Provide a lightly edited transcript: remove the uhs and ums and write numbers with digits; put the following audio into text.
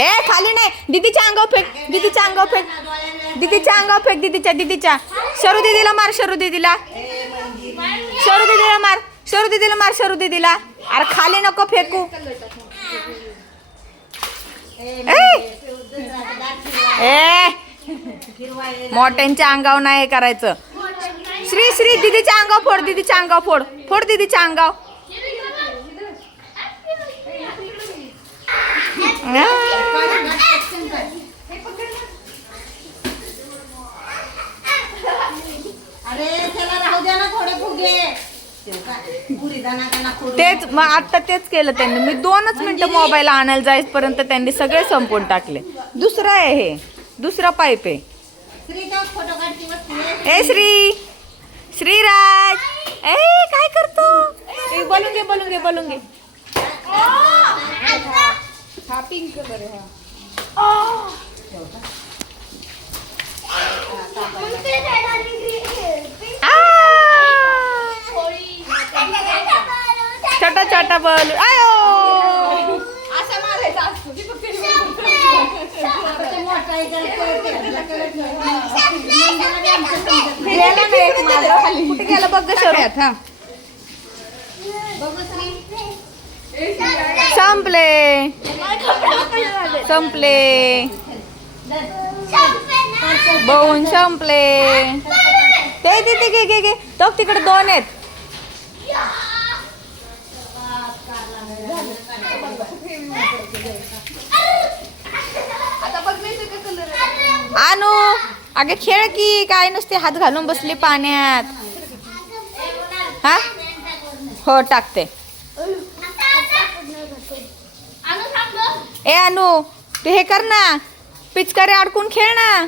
ए खाली नाही, दीदीच्या अंगावर फेक, दीदीच्या अंगावर फेक, दीदीच्या अंगावर फेक, दीदीच्या. शरू दीदीला मार, शरू दीदीला मार, शरू दीदीला. अरे खाली नको फेकू. ए मोठ्यांच्या अंगावर नाही करायचं. श्री दीदीच्या अंगावर फोड, दीदीच्या अंगावर फोड दीदीच्या अंगावर. तेच मग आता तेच केलं त्यांनी. मी 2च मिनिटं मोबाईल आणायला जाईपर्यंत त्यांनी सगळे संपवून टाकले. दुसरं आहे हे, दुसरा पाईप आहे. ए श्रीराज, ए काय करतो? बोलून घे. हा पिंक बरे. छोटा बॉल. आयो असं मारायचं असतो. कुठे गेला बघ शर्यत. हा संपले बहून संपले. ते घे तो तिकडे 2 आहेत. आणू अगे खेळ की, काय नसते हात घालून बसली पाण्यात. हा हो टाकते. ए आणू तू हे कर ना, पिचकारी अडकून खेळ ना.